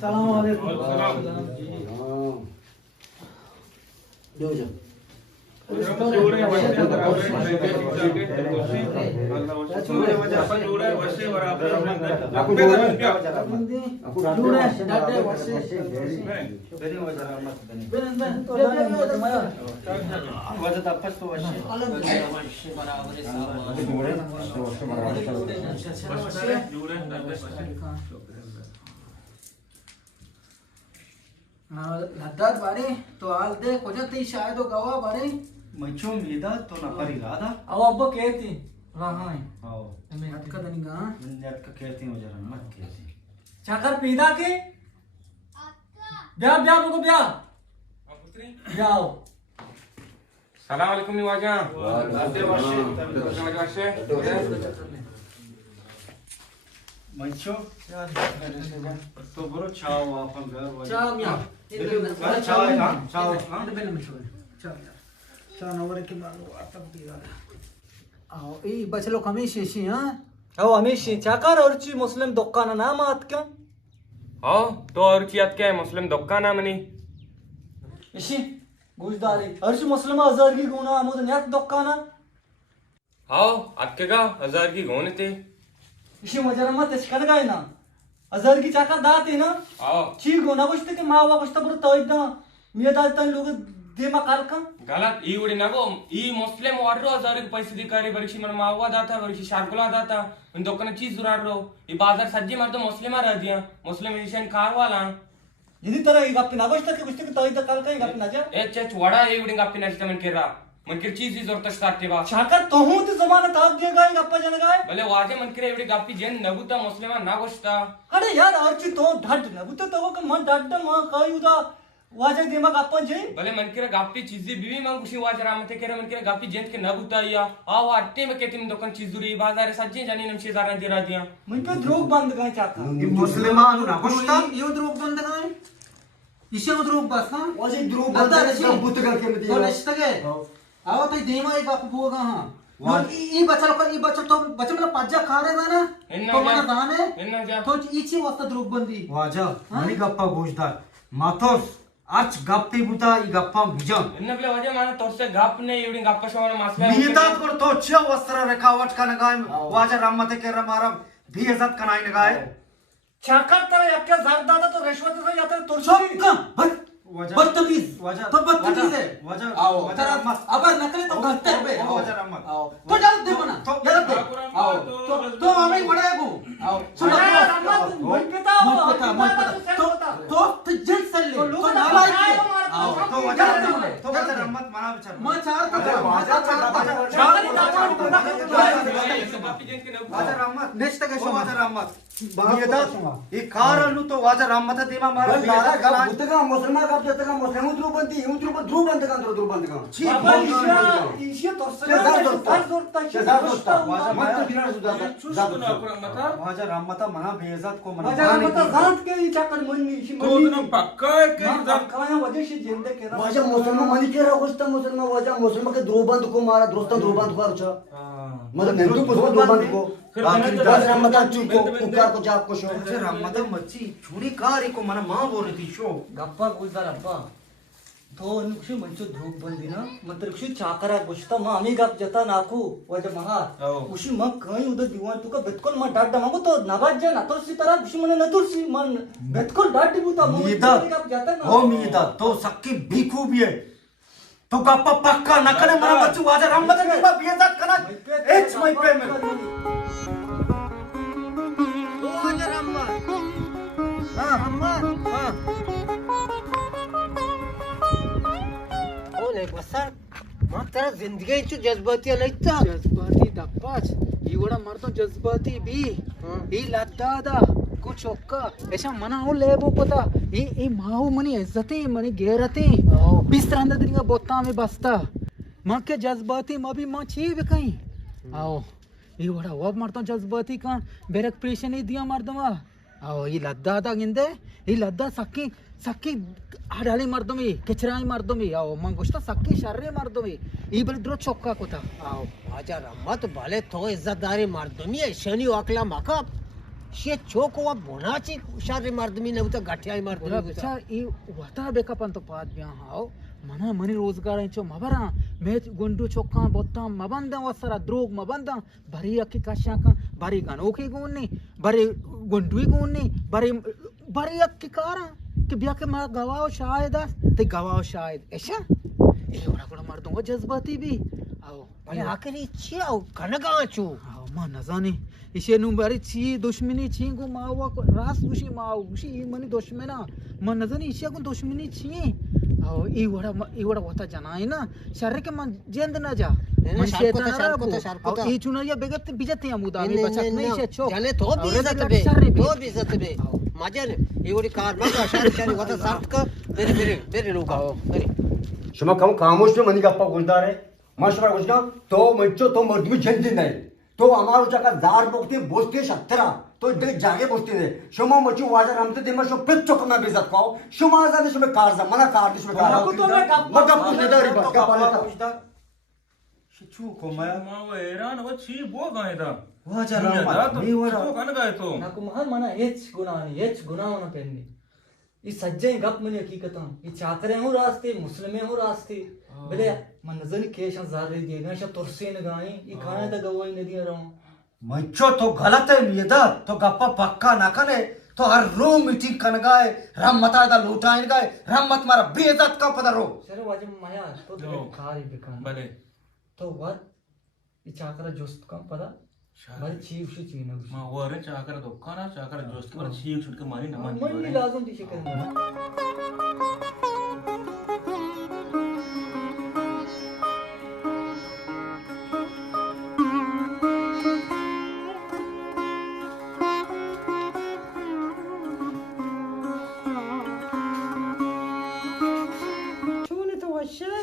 सलाम वालेकुम। जो जो लद्दात बारे तो हाल दे कोजती शायद गवा बारे मचो मीदा तो न परिलादा अव अब कहती रहा है आओ मैं हट का दनिगा मन जात का कहती हो जरा मत कहती चाकर पीदा के ब्याह ब्याह को ब्याह पुत्री ब्याह सलाम अलैकुम वाजा मचो तो बरो चाव अपन घर चा मिया चाव हां चाव हां बेल में छोड़ चा चा नवर के मारो आता पीदा आओ ई बचलो कमी शीशी हां आओ हमेशा चाकर और ची मुस्लिम दुकान नाम आत क्यों हो तो और चियात क्या है मुस्लिम दुकान मनी इशी गुजदारी अर्श मुस्लिम हजार की गुना आमुद न्याक दुकान हो अक्के का 1000 की गोन थे इशी मजरा मत इसकन गाय ना हजार की चाका दात है ना आओ ची गुना बसते के मावा बसता पर तो इतना मिया दातन लोग देमा कालका गलत ई उड़ी नगो ई मुस्लिम वारो 1000 के पैसे दिकारी बरशी मन मावा दाता बरशी शारकुला दाता उन दुकान चीज जुरार रो ई बाजार सज्जी मर तो मुस्लिम रह दिया मुस्लिम एशियन कार वाला यदि तरह एक अपने नागोष्ट के बसते के तो इतना कालका एक अपना जा ए चच वड़ा ई उड़ी गप्पी नचता मन केरा मन के चीज जरूरत स्टार्ट बा चाकर तो हूं तो जमाना ताप देगा एक अपा जन गाय भले वाजे मन करे एवढी गप्पी जेन नबुता मुस्लिमा ना गोष्टा अरे यार अर्ची तो ढड ना बुते तो का मन ढड म काय उदा वाजे दिमाग अपन जे भले मन करे गप्पी चीजी बीवी मांग खुशी वाज रामते करे मन करे गप्पी जेंत के नबुता या आ वाटे में के तुम दुकान चीज दुरी बाजार सज्जे जानी नम शेजारा दिरा दिया मन पे द्रोग बंद गए चाका ये मुस्लिमान ना गोष्टा ये द्रोग बंद गए इसे द्रोग बस हां वाजे द्रोह बंदा रे बुत करके में तो दिया नष्ट गए आओ तो देमा एक आप बोगा हां ई बचल को ई बचल तो बचल मतलब पाज्जा खा रहे ना तो मन दाने इन्ना जा तो इची वस्ता द्रोग बंदी वाजा मनी गप्पा गोजदार माथोस आज गप्पी बुता ई गप्पा बिजन इन्ना बले वाजे माने तोसे गप ने एवढी गप्पा शोना मासला मीदात पर तो अच्छा वस्त्र रेखावट का नगाय वाजा रामते के रमारम भी इज्जत कनाई नगाय चाकर तरह यक्का जार दादा तो रिश्वत से जाता तो सब कम बदतमीज वाजा तो बदतमीज है वाजा आओ वाजा तेरा मत अब नकले तो गलत है बे वाजा रामत आओ तो जाओ दे बना यार दे आओ तो हमें बड़ा है वो आओ सुनो मत पता तो जल्द चल ले तो नालायक है आओ तो वाजा रामत माना विचार मैं चार का वाजा रामत नेक्स्ट के वाजा रामत ये कारण तो वाजा रामत देमा मारा बुतगा मुसलमान का जतगा मुस्लिम द्रू बनती द्रू बंद का द्रू बंद का छी इसे तो वाजा रामत मना बेइज्जत को मना जात के चाकर मननी तो ना पक्का है कि काया वजह से जिंदे के वाजा मुसलमान मनी के रागोस्ता मुसलमान वाजा मुसलमान के द्रू बंद को मारा दोस्ता द्रू बंद को अर्चा मतलब नेतु पुष्प द्रू बंद को आखिर वाजा रामत चुको उकार को जाप को शो वाजा रामत मच्छी छुरी कारी को मना मां बोल रही शो गप्पा गुजदार अप्पा तो नुक्षी मंचो धूप बंदी ना मंत्र क्षी चाकरा गुश्ता मा आम्ही गप जता नाकू वज महा उशी मग कई उदर दिवान तुका बेतकोल मा डाट मागो तो नबाज जा नातोर सी तरह उशी मने नतुरसी मन बेतकोल डाट दिबुता मग गप जाता ना हो मीदा तो सक्की भीखू भी है तो गप्पा पक्का नकने मना बच्चू वाजा रामत ने बेइज्जत कना एच माय पे में तो वाजा रामत हां हां बसर मग तेरा जिंदगी जज्बाती लयता जज्बाती दप्पाच इवड़ा मरतो जज्बाती बी ई लद्दादा कुछ ओक्का ऐसा मना हो लेबो पता ई माहू मनी इज्जती मनी गेरती बिस्तर अंदर दिनगा बोता में बसता मां के जज्बाती मबी मां छी बे कहीं आओ ई वड़ा वो मरतो जज्बाती का बेरक प्रेशन ही दिया मर्दमा आओ ई लद्दादा गिंदे ई लद्दा सकी हाडाली मर्दमी किचराई मर्दमी आओ मंगुष्टा सकी शर्रे मर्दमी ई बल द्रो चौका कोता आओ आजा रमत भले तो इज्जतदारी मर्दमी है शनी अकला मका शे चोको वा बोनाची शारे मर्दमी नव्हतं गाठ्याय बरा मर्दमी बेचा ई वता बेका पण तो पात ब्या हाव मना मनी रोजगारांचो मबरा मे गुंडू चोक्का बोत्ता मबंदा वसरा द्रोग मबंदा भरी अक्की काशाका भरी गनोकी गुन्नी भरी गुंडवी गुन्नी भरी अक्की कारा कि ब्या के मा गवाओ शायद ते गवाओ शायद ऐसा एवढा कोण मर्दों जज्बाती भी आओ भले आखिरी छियाव कनगाचू आओ मा नजाने इसे नु बारी ची दुश्मनी ची गो मावा को रास गुशी माव गुशी ई मनी दुश्मना मा नजाने इसे को दुश्मनी ची आओ ई वडा होता जना है ना शर्र के मन जेंद ना जा मन शार्प होता ई चुनरिया बेगत बिजते अमुदा मी बचत नहीं से चोक जाने तो भी इज्जत बे माझ्या एवढी कार मग शारे होता सार्थ का मेरे लोक आओ शमा काम खामोश मनी गप्पा बोलता रे मास्टर गोष्ट तो मच्छो तो मर्दमी झंझे नाही तो आम्हाला का दार बघते बोसते 17 तो दे जागे बोसते रे शमा मच्छो वाजा रामते ते मशो पेच चोकना बेजात खाओ शमा जाने शमे कार जा मना कार दिस में कार मग पुणे दरी बस का पाला शिचू कोमाया मावा हैरान व छी बो गायदा वाजा राम मी वरा कन गाय तो నాకు మహా మన हेच गुनाह पेन्नी ఈ సజ్జే గప్ మని హకీకతం ఈ చాకరే హు రాస్తే ముస్లిమే హు రాస్తే బలే మన నజని కేశ జారే दी नशा तुरसेन गाई ఈ खाने द गवाई नदी रहो मच्छो तो गलत है नियदा तो गप्पा पक्का ना कने तो हर रो मीटिंग कन गाय राम मता दा लूटाइन गाय राम मत मारा बेइज्जत का पता रो सर वाजे माया तो खारी बिकान बले तो वर ఈ చాకర జోस्त का पता बड़ी चीफ शी चीन है మా వరే చాకర దొక్కన చాకర జోస్కి మన చీక్ చుట్క మరి నమన్ मन लाजम दी शिकन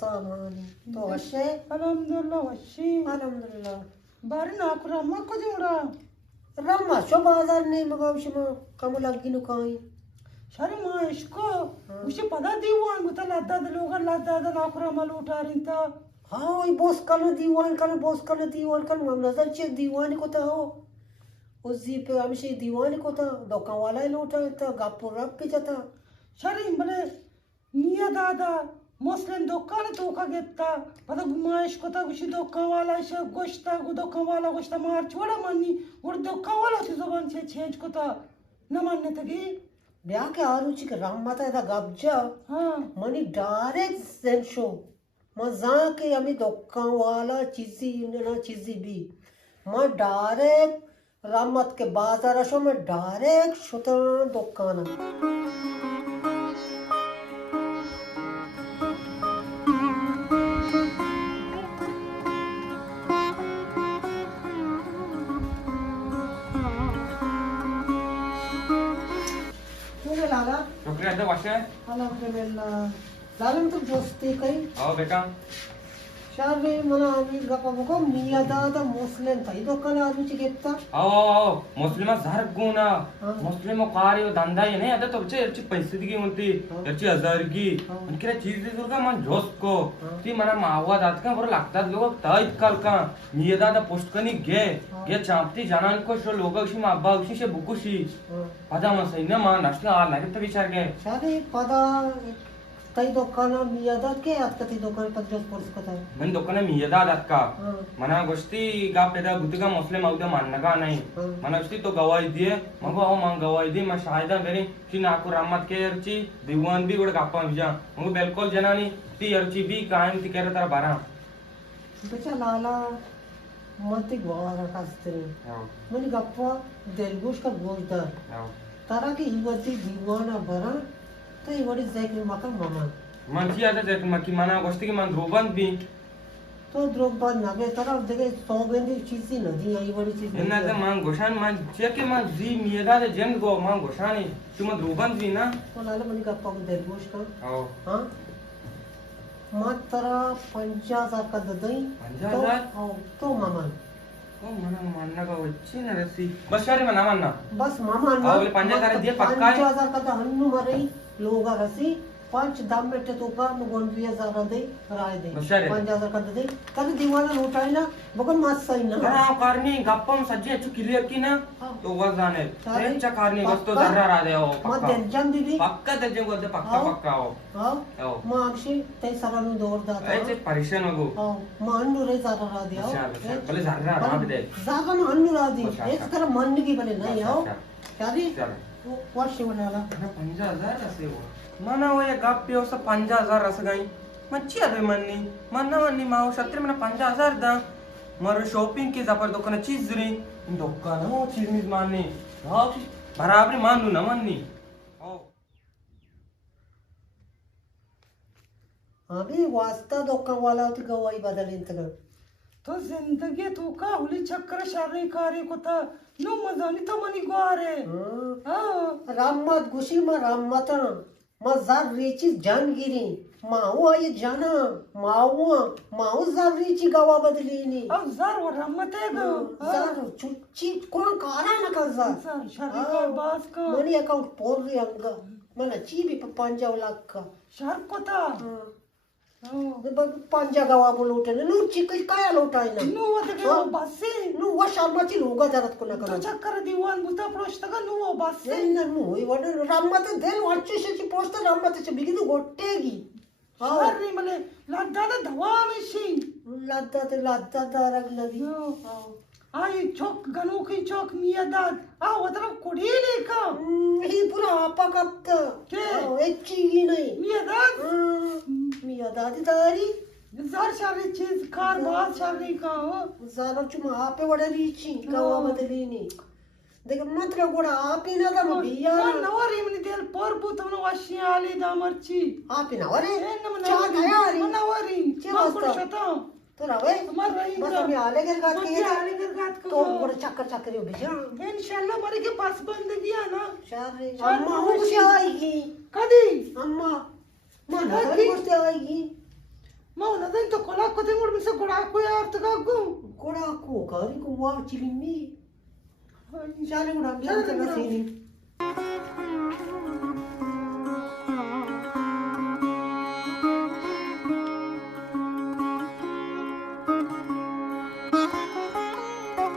सामानी तो वशे अल्हम्दुलिल्लाह वशी अल्हम्दुलिल्लाह बारी నాకు రమ్మకు చూడా रम्मा शो बाजार ने मगावशमा कम लगी नु काई సరే మా ఇష్కో ఉషి పదా దీవాన్ ముత లద్దాద లోగన్ లద్దాద నాకు రమ్మలు ఉంటారింత हाँ वही बोस कल दीवान कल हम नजर चे दीवान को था हो उस जी पे हमेशा दीवान को था दुकान वाला ही लौटा था गापुर रब पे जाता సరే ఇంబలే నియ దాదా मुस्लिम दुकान तो का गेत्ता पदा गुमाइश को ता उशी दुकान वाला शे गोश्ता गु दुकान वाला मार छोड़ा मानी और दुकान वाला से जबान से चेंज को ता न मानने तगी ब्याह के आरुचि के राम माता था गबजा हाँ मनी डायरेक्ट सेंड शो मजा के हमें दुकान वाला चीजी भी मैं डायरेक्ट रामत के बाजार शो में डायरेक्ट शुतर दुकान लाला शुक्रिया द वशे अल्हम्दुलिल्लाह लाला तुम दोस्ती कई आओ बेटा शारे मना आम्ही गप्पा बघो मी आता मुस्लिम ताई दुकान आरुची घेता आओ मुस्लिम झार गुना हाँ. मुस्लिम कार्य धंदा ये नाही आता तुमचे याची पैसे दिगी म्हणती हाँ. याची हजार की हाँ. आणि किरा चीज दे दुर्गा मन जोस्को हाँ. ती मला मावा दात का बरं लागतात लोक तय काल का मी दादा पोस्ट कनी घे हाँ. घे चापती जाणान को शो लोकशी माबाशी शे बुकुशी हाँ. पदा मग सैन्य मा नाश्ता आ लागत विचार घे शारे पदा ताई दुकान मी आता के आता ती दुकान पत्रस पोर्स कथा मन दोकाने मी दात का हाँ. मना गोष्टी गा पेदा गुतिगा मुस्लिम अवदा माननगा नाही हाँ. मना गोष्टी तो गवाही दिए मगो अहो मंग गवाही दी म शायदा बेरी की नाकू रामत के यरची दिवान भी गोड गप्पा विजा मगो बिल्कुल जनानी ती यरची भी कायम ती केरा तारा बारा बचा लाला मती गोवारा कास्ते मनी गप्पा देलगोश का गोशदार तारा की हिवती दीवाना बरा तो इवडी जायक माका मामा मन की आता ते मकी मना गोष्टी की मन रोबन भी तो द्रोग बाद नागे तारा देखे सौगंधी चीज नदी आई बड़ी चीज इन्ना ते मन गोशान मन चेके मन जी मियदा दे जन गो मन गोशानी तू मन रोबन भी ना तो लाला मनी गप्पा को देलगोश का आओ हाँ मात्र 50,000 का ददई 50,000? तो मामा ओ मना मानना का वच्ची ना रसी बस शारे मना मानना बस मामा बोले 50,000 दिए पक्का है? 50,000 का तो हन्नु मरई लोगा रसी 5 दाम भेटते तुका मग 20,000 दे राय दे हुशार आहे. 5,000 का दे तरी दिवाला लुटाय ना बघून मास साई ना घरा कारणी गप्पा सज्जी अच्छी क्लियर की ना हाँ. तो वह जाने चालेल. त्यांच्या कारणी वस्तू पक्का? जरा राहते हो मग पक्का त्यांच्यान दिली पक्का त्याच्या बोलते पक्का हो. पक्का हो हो हो मग अक्षी ते सरांनी दोर ऐसे जाता परेशान हो हो मग अन्नू रे जारा रा दिया हुशार, हुशार. भले जरा राहा दे. जागा मग अन्नू रा दी हुशार, एक हुशार. तर मन की बने नाही हो हुशार. त्यारी चल वर्ष म्हणाला 50,000 असे हो मना हो या गप्पी असं 50,000 असं काही मच्छी अरे मन्नी मन्नी माव शत्री मला 50,000 दा मर शॉपिंग की जापर दुकान चीज री दुकान हो चीज मीज माननी हो बराबरी मानू ना मन्नी हो अभी वास्ता दोका वाला होती गवाई बदलीन तर तो जिंदगी तू का हुली चक्र शारी कारी कोता नो मजानी तो मनी ग्वारे हाँ राममत गुशी मा राममत मा जार रेची जानगिरी माऊ आई जाना माऊ जार रेची गावा बदलीनी अब जार वो रमत है गो जार चुच्ची कोण कारा ना का जार जार शादी का बास का मनी अकाउंट पोरली अंग मला चीबी 5,00,000 का शार कोता पंजा गावा बोलवते नु चिक काय लोटाय ना नु वो तो बासी नु वा शामाची लोगा जरात कोणा तो करा चक्कर दीवान बुता प्रोष्ट का नु वो बासी नु वड राममत देन वाचेशी पोस्ट राममतची बिगिन गोट्टेगी शार नहीं मले लद्दा दा धवा में शी लाद्दा दारग लगी आई चौक गनो की चौक मिया दाद आ वतरा कुड़ी ले का ही पुरा आपा कप्त के? एच्ची नाही मिया दाद मी दादी दारी जार शारी चीज कार बात शारी का हो जारो चुमा आपे वडलीची गावा बदलीनी देख मात्र गोडा आपे ना दा बिया मन नवरी मनी देल पर बुतवन वाशी आली दामरची आपे ना वरे ए न चा तयारी नवरी चे मा वाजता? शता तो रावे मर रही बस मी आले घर गात के आली कर गात तो को गोडा चक्कर हो बिजा इंशाल्लाह मरे के पास बंदगी है ना शारे शारे अम्मा हो कुछ आएगी कदी अम्मा मन हरी कुछ आएगी मा नदन तो कोला को ते मोर बिसे गोड़ा को यार तो गगु गोडा को गारी को वा चिलिमी शारे गोडा शारे बिया गोडा. सीरी